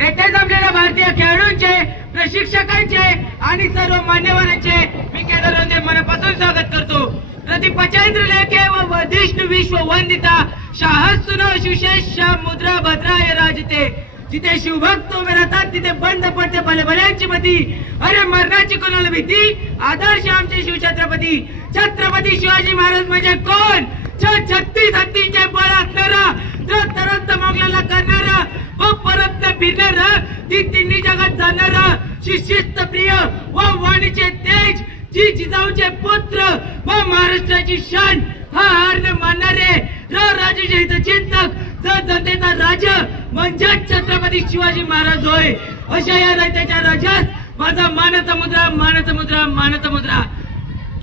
येथे जमलेल्या भारतीय खेळाडूंचे, प्रशिक्षकांचे आणि सर्व मान्यवरांचे मी केदारमध्ये मनापासून स्वागत करतो. प्रति पचेंद्र लेखे व वधिष्णु विश्व वंदिता शाहसुन सुशेष मुद्रा भद्राय राजते. जिथे शिवभक्त उभे राहतात तिथे बंद पडते भलेभल्यांची मती. अरे मरणाची कोणाला भीती, आदर्श आमचे शिवछत्रपती छत्रपती शिवाजी महाराज म्हणजे कोण? 36 हत्तीचे बळ असणारा, तरत मोगलाला करणारा व परत फिरणारा, ती तिन्ही जगात जाणारा, शिस्त प्रिय व वाणीचे तेज, जी जिजाऊचे पुत्र व महाराष्ट्राची शान, हा हार न मानणारे राजेचे हितचिंतक, जनतेचा राजा म्हणजे छत्रपती शिवाजी महाराज होय. अशा या दैत्याच्या राजास माझा मानाचा मुद्रा, मानाचा मुद्रा, मानाचा मुद्रा.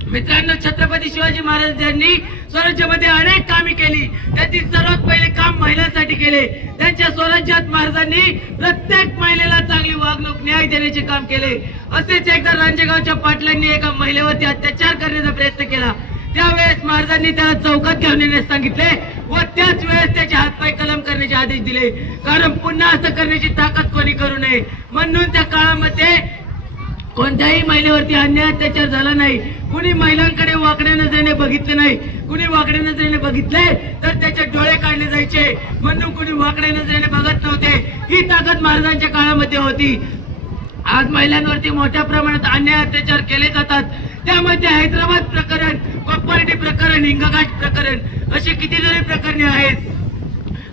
मित्रांनो, छत्रपती शिवाजी महाराजांनी स्वराज्यामध्ये अनेक कामे केली. त्यातील सर्वात पहिले काम महिलांसाठी केले. त्यांच्या स्वराज्यात महाराजांनी प्रत्येक महिलेला चांगली वागणूक, न्याय देण्याचे काम केले. असेच एकदा रांजेगावच्या पाटलांनी एका महिलेवरती अत्याचार करण्याचा प्रयत्न केला. त्यावेळेस महाराजांनी त्याला चौकात घेऊन येण्यास सांगितले व त्याच वेळेस त्याचे हातपाय कलम करण्याचे आदेश दिले. कारण पुन्हा असं करण्याची ताकद कोणी करू नये. म्हणून त्या काळामध्ये कोणत्याही महिलेवरती अन्याय अत्याचार झाला नाही. कुणी महिलांकडे वाकड्या नजरेने बघितले नाही. कुणी वाकड्या नजरेने बघितले तर त्याचे डोळे काढले जायचे. म्हणून कुणी वाकड्या नजरेने बघत नव्हते. ही ताकद महाराजांच्या काळामध्ये होती. आज महिलांवरती मोठ्या प्रमाणात अन्याय अत्याचार केले जातात. त्यामध्ये हैदराबाद प्रकरण, कोपर्डी प्रकरण, हिंगघाट प्रकरण अशी कितीतरी प्रकरणे आहेत.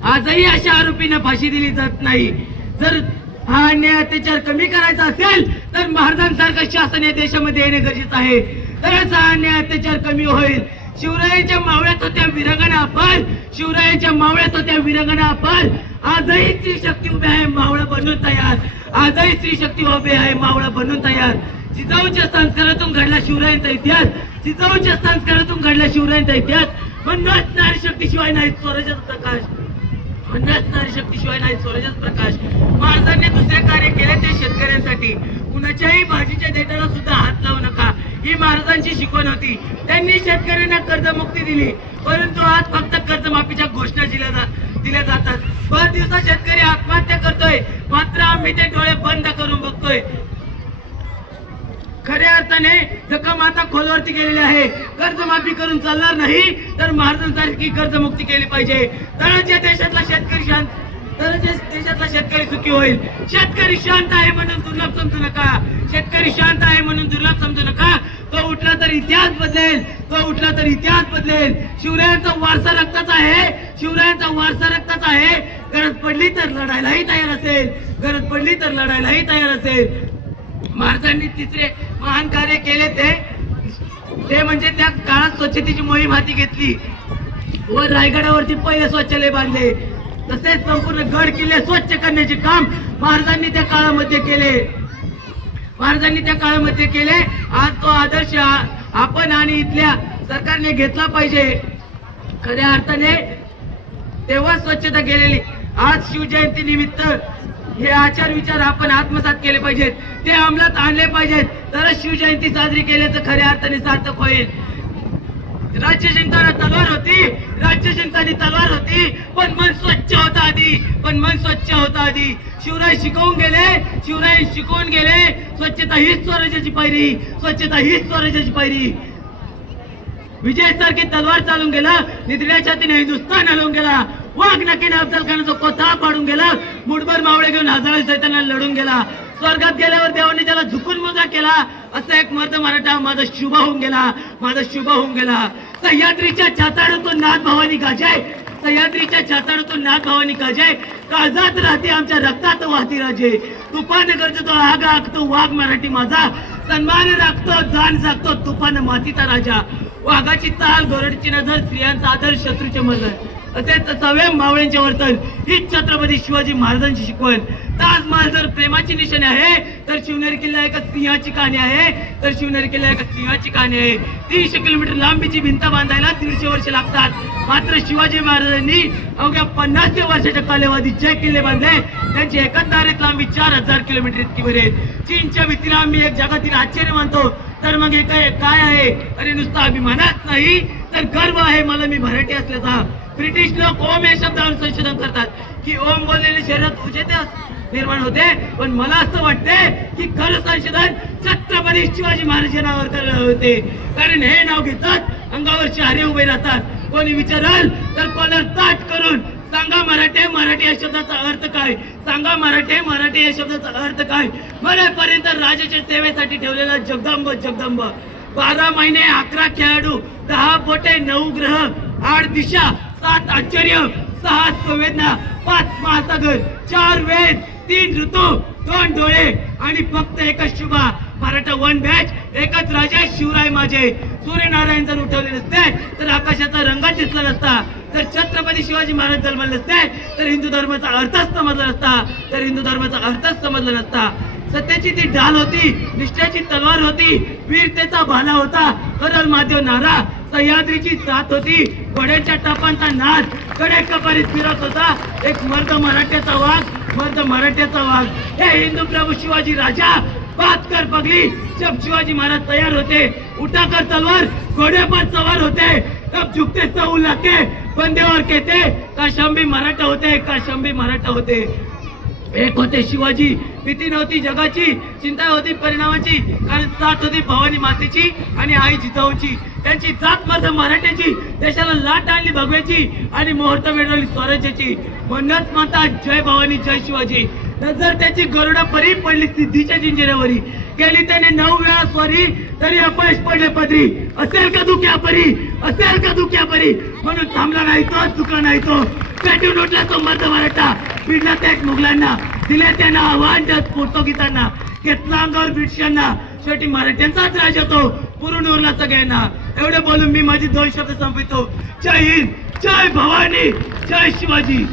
आजही अशा आरोपींना फाशी दिली जात नाही. जर हा अन्याय अत्याचार कमी करायचा असेल तर महाराजांसारखं शासन या देशामध्ये येणे गरजेचं आहे. तरच हा अन्याय अत्याचार कमी होईल. शिवरायांच्या मावळ्यात होत्या विरंगणा आपण, शिवरायांच्या मावळ्यात होत्या विरंगणा आपण. आजही स्त्री शक्ती उभी आहे मावळा बनून तयार. आजही स्त्री शक्ती उभी आहे मावळा बनून तयार. जिजाऊच्या संस्कारातून घडला शिवरायांचा इतिहास, जिजाऊच्या संस्कारातून घडला शिवरायांचा इतिहास. म्हणूनच नारी शक्ती शिवाय नाही स्वराज्याचा प्रकाश, म्हणूनच नारी शक्ती शिवाय नाही स्वराज्याचा प्रकाश. महाराजांनी दुसरे कार्य केले ते शेतकऱ्यांसाठी. कुणाच्याही भाजीच्या देठाला सुद्धा हात लावू नका, ही महाराजांची शिकवण होती. त्यांनी शेतकऱ्यांना कर्जमुक्ती दिली, परंतु आज फक्त कर्जमाफीच्या घोषणा दिल्या जातात. भर दिवसा शेतकरी आत्महत्या करतोय, मात्र आम्ही ते डोळे बंद करून बघतोय. खऱ्या अर्थाने जखम आता खोलवरती गेलेली आहे. कर्जमाफी करून चालणार नाही तर महाराजांसारखी कर्जमुक्ती केली पाहिजे. तरच या देशातला शेतकरी शांत, तरच या देशातला शेतकरी सुखी होईल. शेतकरी शांत आहे म्हणून दुर्लभ समजू नका. शेतकरी शांत आहे म्हणून दुर्लभ समजू नका. तो उठला तर इतिहास बदलेल, तो उठला तर इतिहास बदलेल. शिवरायांचा वारसा रक्ताचा आहे, शिवरायांचा वारसा रक्ताचा आहे. गरज पडली तर लढायलाही तयार असेल, गरज पडली तर लढायलाही तयार असेल. महाराजांनी तिसरे महान कार्य केले ते म्हणजे त्या काळात स्वच्छतेची मोहीम हाती घेतली व रायगडावरती पहिले शौचालय बांधले. तसेच संपूर्ण गड किल्ले स्वच्छ करण्याचे काम महाराजांनी त्या काळामध्ये केले. महाराजांनी त्या काळामध्ये केले. आज तो आदर्श आपण आणि इथल्या सरकारने घेतला पाहिजे. खऱ्या अर्थाने तेव्हा स्वच्छता केलेली. आज शिवजयंती निमित्त हे आचार विचार आपण आत्मसात केले पाहिजेत, ते अंमलात आणले पाहिजेत. तरच शिवजयंती साजरी केल्याचं खऱ्या अर्थाने सार्थक होईल. राज्यजिंकाला तलवार होती, राज्यजिंकानी तलवार होती, पण मन स्वच्छ होता आधी, पण मन स्वच्छ होता आधी. शिवराय शिकवून गेले, शिवराय शिकवून गेले, स्वच्छता हीच स्वराज्याची पायरी, स्वच्छता हीच स्वराज्याची पायरी. विजय सारखी तलवार चालून गेला, निधड्याच्या तिने हिंदुस्थान हलवून गेला. वाघ नक्कीने अफजल खानाचा कोथा पाडून गेला. मुठभर मावळे घेऊन हजारो सैतांना लढून गेला. स्वर्गात गेल्यावर देवाने त्याला झुकून मुजरा केला. असा एक मर्द मराठा माझा शुभ होऊन गेला, माझा शुभ होऊन गेला. सह्याद्रीच्या छाताडातून नाथ भावानी गाजाय, सह्याद्रीच्या छाताडातून नाथ भावानी गाजाय. काळजात राहते आमच्या रक्तात वाहती राजे. तुफान गरजतो आग आखतो वाघ मराठी माझा. सन्मान राखतो जाण जागतो तुफान मातीचा राजा. वाघाची चाल, गोरडची नजर, स्त्रियांचा आदर, शत्रूचे मरण, तसेच सवय मावळ्यांचे वर्तन, हीच छत्रपती शिवाजी महाराजांची शिकवण. ताजमहाल जर प्रेमाची निशाणी आहे तर शिवनेरी किल्ला एका सिंहाची कहाणी आहे, तर शिवनेरी किल्ला एका सिंहाची कहाणी आहे. 300 किलोमीटर लांबीची भिंत बांधायला 150 वर्ष लागतात. मात्र शिवाजी महाराजांनी अवघ्या 50 वर्षाच्या कालावधीत जे किल्ले बांधले त्यांची एकंदरीत लांबी 4000 किलोमीटर इतकी भरेल. चीनच्या भीतीला आम्ही एक जगातील आश्चर्य मानतो, तर मग हे काय आहे? अरे नुसता अभिमानात नाही तर गर्व आहे मला मी मराठी असल्याचा. ब्रिटिश लोक ओम या शब्दावर संशोधन करतात की ओम बोललेले शरीरात उजेते निर्माण होते, पण मला असं वाटते की खरं संशोधन छत्रपती शिवाजी महाराज नावावर करायला होते. कारण हे नाव घेतात अंगावर शहारे उभे राहतात. कोणी विचाराल तर कॉलर ताट करून सांगा मराठी या शब्दाचा अर्थ काय, सांगा मराठी या शब्दाचा अर्थ काय. मरेपर्यंत राजाच्या सेवेसाठी ठेवलेला जगदंब 12 महिने 11 खेळाडू, 10 बोटे, 9 ग्रह, 8 दिशा, 7 आश्चर्य, 6 संवेदना, 5 महासागर, 4 वेद, 3 ऋतू, 2 डोळे आणि फक्त एकच शुभा मराठा 1 बॅच, एकच राजा शिवराय माझे. सूर्यनारायण जर उठवले नसते तर आकाशाचा रंगच दिसला नसता. जर छत्रपती शिवाजी महाराज जन्मले नसते तर हिंदू धर्माचा अर्थच समजला नसता. सत्याची ती ढाल होती, निष्ठेची तलवार होती, वीरतेचा भाला होता, हरल महादेव नारा, सह्याद्रीची साथ होती, घोड्यांच्या टापांचा नाद कडे कपारीत फिरत होता एक मर्द मराठ्याचा वाघ. हे हिंदू प्रभू शिवाजी राजा, बात कर पगली. जब शिवाजी महाराज तैयार होते, उठाकर तलवार घोड़े पर सवार होते, तब झुकते सौ लाके बंदे और कहते काशंबी मराठा होते. एक होते शिवाजी, भीती नव्हती जगाची, चिंता होती परिणामाची, कारण साथ होती भवानी मातेची आणि आई जिजाऊची. त्यांची जात मर्द मराठ्याची, देशाला लाट आणली भगव्याची आणि मुहूर्त मिळवली स्वराज्याची. म्हणूनच म्हणतात जय भवानी जय शिवाजी. नजर त्याची गरुडा परी पडली सिद्धीच्या जिंजिऱ्यावरी, केली त्याने 9 वेळा स्वारी, तरी अपयश पडले पदरी. असेल का दुख्या परी, म्हणून थांबला नाही तो, चुका नाही तो. पेटून उठला तो मर्द मराठा, पिडला त्या मुघलांना, दिले त्यांना आव्हान पोर्तुगीजांना, घेतला अंगावर ब्रिटिशांना. शेवटी मराठ्यांचाच राजा तो, पुरून उरला सगळ्यांना. एवढे बोलून मी माझी 2 शब्द संपवितो. जय हिंद, जय भवानी, जय शिवाजी.